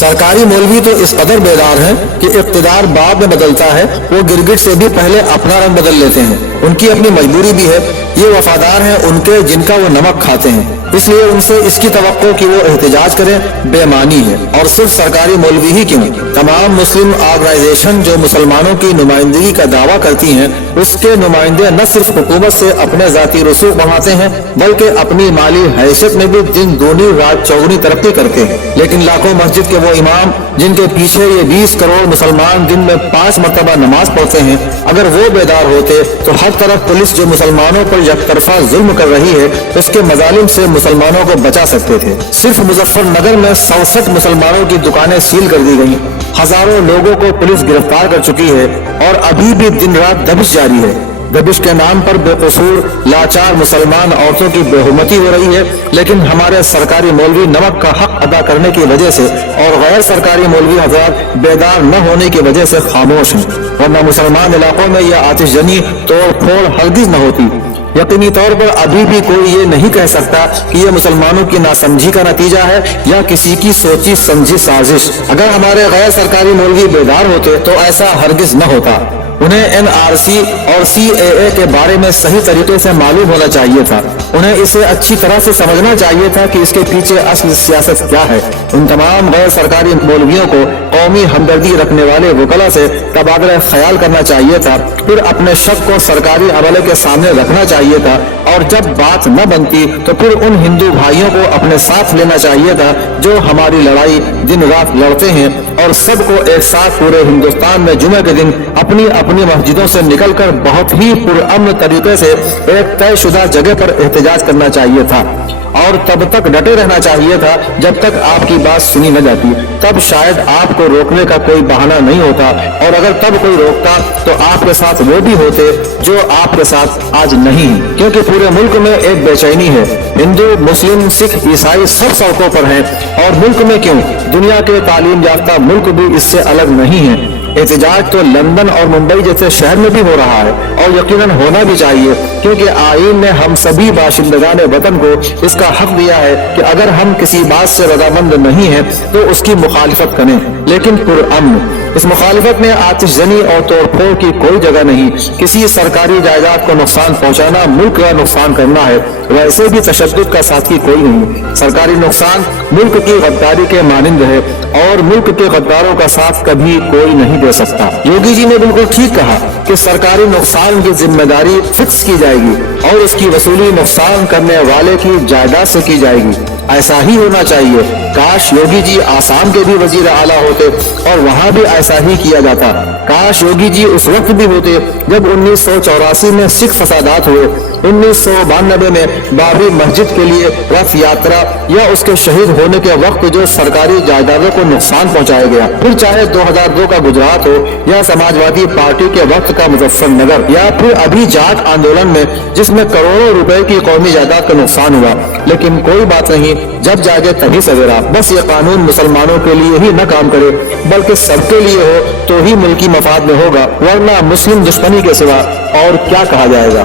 سرکاری مولوی تو اس قدر بیدار ہیں کہ اقتدار بعد میں بدلتا ہے، وہ گرگٹ سے بھی پہلے اپنا رنگ بدل لیتے ہیں۔ ان کی اپنی مجبوری بھی ہے، یہ وفادار ہیں ان کے جن کا وہ نمک کھاتے ہیں، اس لیے ان سے اس کی توقع کہ وہ احتجاج کریں بے معنی ہے۔ اور صرف سرکاری مولوی ہی کیوں، تمام مسلم آرگنائزیشن جو مسلمانوں کی نمائندگی کا دعویٰ کرتی ہیں، اس کے نمائندے نہ صرف حکومت سے اپنے ذاتی رسوخ بڑھاتے ہیں بلکہ اپنی مالی حیثیت میں بھی دن دگنی رات چوگنی ترقی کرتے ہیں۔ لیکن لاکھوں مسجد کے وہ امام جن کے پیچھے یہ 20 کروڑ مسلمان دن میں 5 مرتبہ نماز پڑھتے ہیں، اگر وہ بیدار ہوتے تو ہر طرف پولیس جو مسلمانوں پر یک طرفہ ظلم کر رہی ہے اس کے مظالم سے مسلمانوں کو بچا سکتے تھے۔ صرف مظفر نگر میں 67 مسلمانوں کی دکانیں سیل کر دی گئیں، ہزاروں لوگوں کو پولیس گرفتار کر چکی ہے اور ابھی بھی دن رات دبش جاری ہے۔ دبش کے نام پر بے قصور لاچار مسلمان عورتوں کی بے حرمتی ہو رہی ہے، لیکن ہمارے سرکاری مولوی نمک کا حق ادا کرنے کی وجہ سے اور غیر سرکاری مولوی حضرات بیدار نہ ہونے کی وجہ سے خاموش ہیں، ورنہ مسلمان علاقوں میں یہ آتش زنی توڑ پھوڑ ہرگز نہ ہوتی۔ یقینی طور پر ابھی بھی کوئی یہ نہیں کہہ سکتا کہ یہ مسلمانوں کی ناسمجھی کا نتیجہ ہے یا کسی کی سوچی سمجھی سازش۔ اگر ہمارے غیر سرکاری مولوی بیدار ہوتے تو ایسا ہرگز نہ ہوتا۔ انہیں NRC اور CAA کے بارے میں صحیح طریقے سے معلوم ہونا چاہیے تھا، انہیں اسے اچھی طرح سے سمجھنا چاہیے تھا کہ اس کے پیچھے اصل سیاست کیا ہے۔ ان تمام غیر سرکاری مولویوں کو قومی ہمدردی رکھنے والے وکلا سے تبادلہ خیال کرنا چاہیے تھا، پھر اپنے شک کو سرکاری عملے کے سامنے رکھنا چاہیے تھا، اور جب بات نہ بنتی تو پھر ان ہندو بھائیوں کو اپنے ساتھ لینا چاہیے تھا جو ہماری لڑائی دن رات لڑتے ہیں، اور سب کو ایک ساتھ پورے ہندوستان میں جمعے کے دن اپنی اپنی مسجدوں سے نکل کر بہت ہی پرامن طریقے سے ایک طے شدہ جگہ پر احتجاج کرنا چاہیے تھا، اور تب تک ڈٹے رہنا چاہیے تھا جب تک آپ کی بات سنی نہ جاتی۔ تب شاید آپ کو روکنے کا کوئی بہانہ نہیں ہوتا، اور اگر تب کوئی روکتا تو آپ کے ساتھ وہ بھی ہوتے جو آپ کے ساتھ آج نہیں ہیں، کیونکہ پورے ملک میں ایک بے چینی ہے۔ ہندو، مسلم، سکھ، عیسائی سب سڑکوں پر ہیں، اور ملک میں کیوں، دنیا کے تعلیم یافتہ ملک بھی اس سے الگ نہیں ہیں۔ احتجاج تو لندن اور ممبئی جیسے شہر میں بھی ہو رہا ہے، اور یقیناً ہونا بھی چاہیے، کیونکہ آئین نے ہم سبھی باشندگان وطن کو اس کا حق دیا ہے کہ اگر ہم کسی بات سے رضامند نہیں ہیں تو اس کی مخالفت کریں، لیکن پرامن۔ اس مخالفت میں آتش زنی اور توڑ پھوڑ کی کوئی جگہ نہیں۔ کسی سرکاری جائیداد کو نقصان پہنچانا ملک کا نقصان کرنا ہے، ویسے بھی تشدد کا ساتھی کوئی نہیں۔ سرکاری نقصان ملک کی غداری کے مانند ہے، اور ملک کے غداروں کا ساتھ کبھی کوئی نہیں دے سکتا۔ یوگی جی نے بالکل ٹھیک کہا کہ سرکاری نقصان کی ذمہ داری فکس کی جائے گی، اور اس کی وصولی نقصان کرنے والے کی جائیداد سے کی جائے گی۔ ایسا ہی ہونا چاہیے۔ کاش یوگی جی آسام کے بھی وزیر اعلیٰ ہوتے اور وہاں بھی ایسا ہی کیا جاتا۔ کاش یوگی جی اس وقت بھی ہوتے جب 1984 میں سکھ فسادات ہوئے، 1992 میں بابری مسجد کے لیے رتھ یاترا یا اس کے شہید ہونے کے وقت جو سرکاری جائیدادوں کو نقصان پہنچایا گیا، پھر چاہے 2002 کا گجرات ہو یا سماجوادی پارٹی کے وقت کا مظفر نگر، یا پھر ابھی جاٹ آندولن میں جس میں کروڑوں روپے کی قومی جائیداد کا نقصان ہوا۔ لیکن کوئی بات نہیں، جب جاگے تبھی سویرا۔ بس یہ قانون مسلمانوں کے لیے ہی نہ کام کرے بلکہ سب کے لیے ہو تو ہی ملکی مفاد میں ہوگا، ورنہ مسلم دشمنی کے سوا اور کیا کہا جائے گا۔